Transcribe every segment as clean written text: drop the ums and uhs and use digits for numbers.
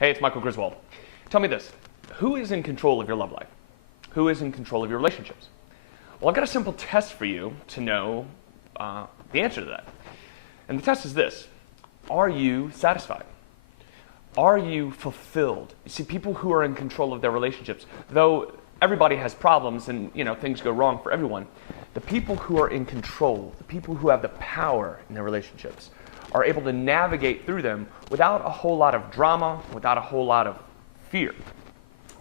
Hey, it's Michael Griswold. Tell me this, who is in control of your love life? Who is in control of your relationships? Well, I've got a simple test for you to know the answer to that. And the test is this: are you satisfied? Are you fulfilled? You see, people who are in control of their relationships, though everybody has problems and things go wrong for everyone, the people who are in control, the people who have the power in their relationships, are able to navigate through them without a whole lot of drama, without a whole lot of fear,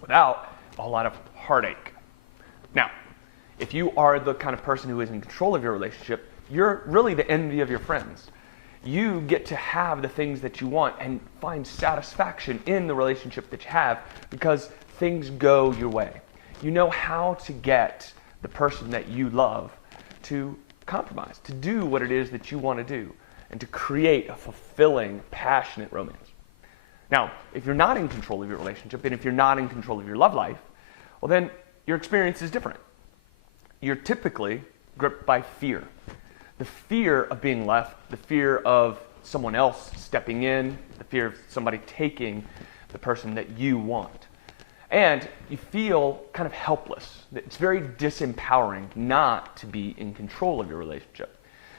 without a whole lot of heartache. Now, if you are the kind of person who is in control of your relationship, you're really the envy of your friends. You get to have the things that you want and find satisfaction in the relationship that you have because things go your way. You know how to get the person that you love to compromise, to do what it is that you want to do, and to create a fulfilling, passionate romance. Now, if you're not in control of your relationship, and if you're not in control of your love life, well then your experience is different. You're typically gripped by fear. The fear of being left, the fear of someone else stepping in, the fear of somebody taking the person that you want. And you feel kind of helpless. It's very disempowering not to be in control of your relationship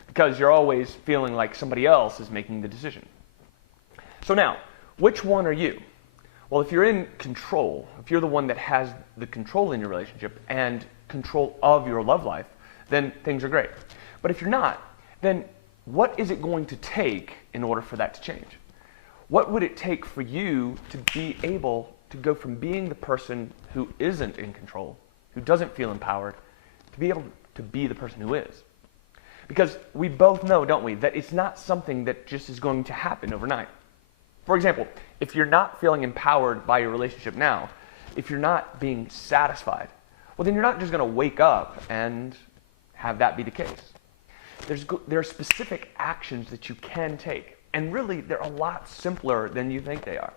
because you're always feeling like somebody else is making the decision. So now, which one are you? Well, if you're in control, if you're the one that has the control in your relationship and control of your love life, then things are great. But if you're not, then what is it going to take in order for that to change? What would it take for you to be able to go from being the person who isn't in control, who doesn't feel empowered, to be able to be the person who is? Because we both know, don't we, that it's not something that just is going to happen overnight. For example, if you're not feeling empowered by your relationship now, if you're not being satisfied, well then you're not just going to wake up and have that be the case. There are specific actions that you can take, and really they're a lot simpler than you think they are.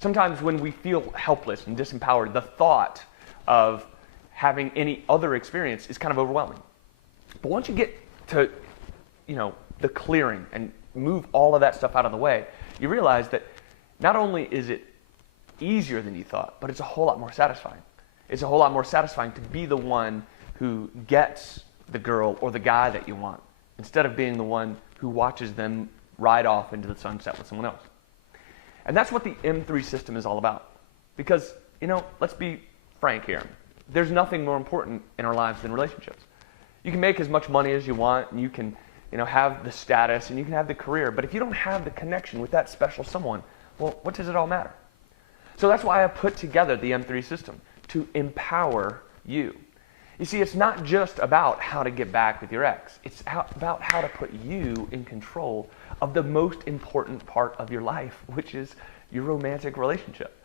Sometimes when we feel helpless and disempowered, the thought of having any other experience is kind of overwhelming. But once you get to, the clearing and move all of that stuff out of the way, you realize that not only is it easier than you thought, but it's a whole lot more satisfying. It's a whole lot more satisfying to be the one who gets the girl or the guy that you want, instead of being the one who watches them ride off into the sunset with someone else. And that's what the M3 system is all about. Because, let's be frank here. There's nothing more important in our lives than relationships. You can make as much money as you want, and you can, have the status, and you can have the career. But if you don't have the connection with that special someone, well, what does it all matter? So that's why I put together the M3 system, to empower you. You see, it's not just about how to get back with your ex. It's about how to put you in control of the most important part of your life, which is your romantic relationship.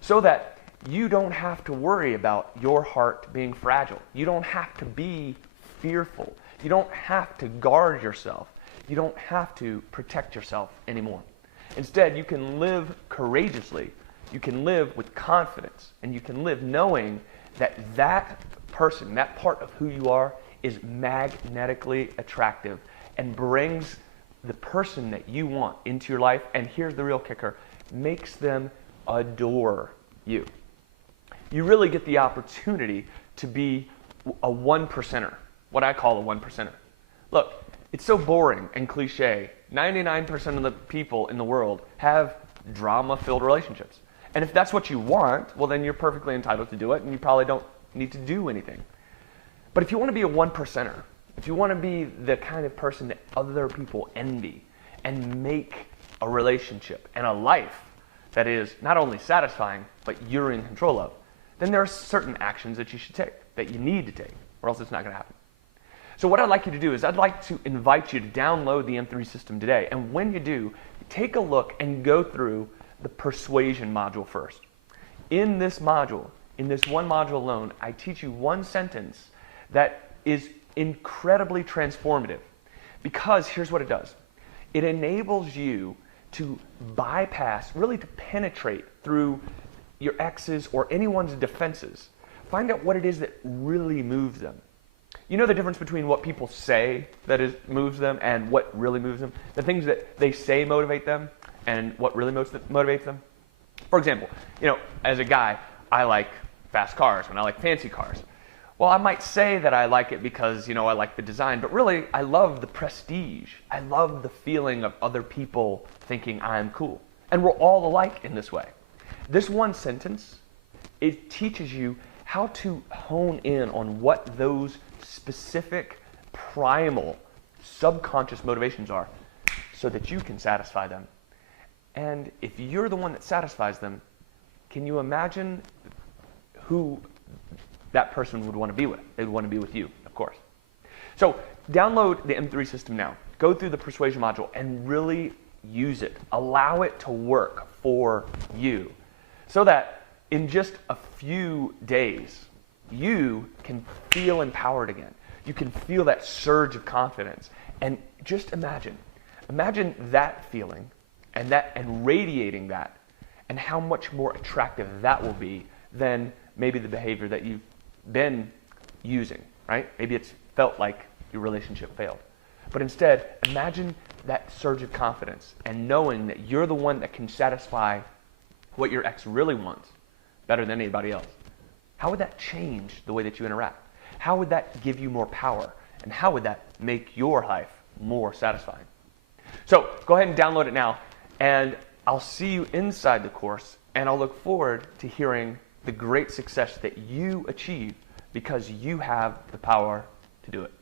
So that you don't have to worry about your heart being fragile. You don't have to be fearful. You don't have to guard yourself. You don't have to protect yourself anymore. Instead, you can live courageously. You can live with confidence. And you can live knowing that person, that part of who you are, is magnetically attractive and brings the person that you want into your life, and here's the real kicker, makes them adore you. You really get the opportunity to be a one percenter, what I call a one percenter. Look, it's so boring and cliche. 99% of the people in the world have drama-filled relationships. And if that's what you want, well then you're perfectly entitled to do it, and you probably don't need to do anything. But if you want to be a one percenter, if you want to be the kind of person that other people envy and make a relationship and a life that is not only satisfying, but you're in control of, then there are certain actions that you should take, that you need to take, or else it's not going to happen. So what I'd like you to do is I'd like to invite you to download the M3 system today. And when you do, take a look and go through the persuasion module first. In this module, in this one module alone, I teach you one sentence that is incredibly transformative, because here's what it does. It enables you to bypass, really to penetrate through your ex's or anyone's defenses. Find out what it is that really moves them. You know the difference between what people say that moves them and what really moves them? The things that they say motivate them and what really motivates them? For example, as a guy, I like fast cars and I like fancy cars. Well, I might say that I like it because, I like the design, but really I love the prestige. I love the feeling of other people thinking I'm cool. And we're all alike in this way. This one sentence, it teaches you how to hone in on what those specific, primal, subconscious motivations are so that you can satisfy them. And if you're the one that satisfies them, can you imagine who that person would want to be with? They would want to be with you, of course. So download the M3 system now. Go through the persuasion module and really use it. Allow it to work for you so that in just a few days, you can feel empowered again. You can feel that surge of confidence. And just imagine that feeling and radiating that, and how much more attractive that will be than maybe the behavior that you've been using, right? Maybe it's felt like your relationship failed. But instead, imagine that surge of confidence and knowing that you're the one that can satisfy what your ex really wants better than anybody else. How would that change the way that you interact? How would that give you more power? And how would that make your life more satisfying? So go ahead and download it now, and I'll see you inside the course, and I'll look forward to hearing the great success that you achieve because you have the power to do it.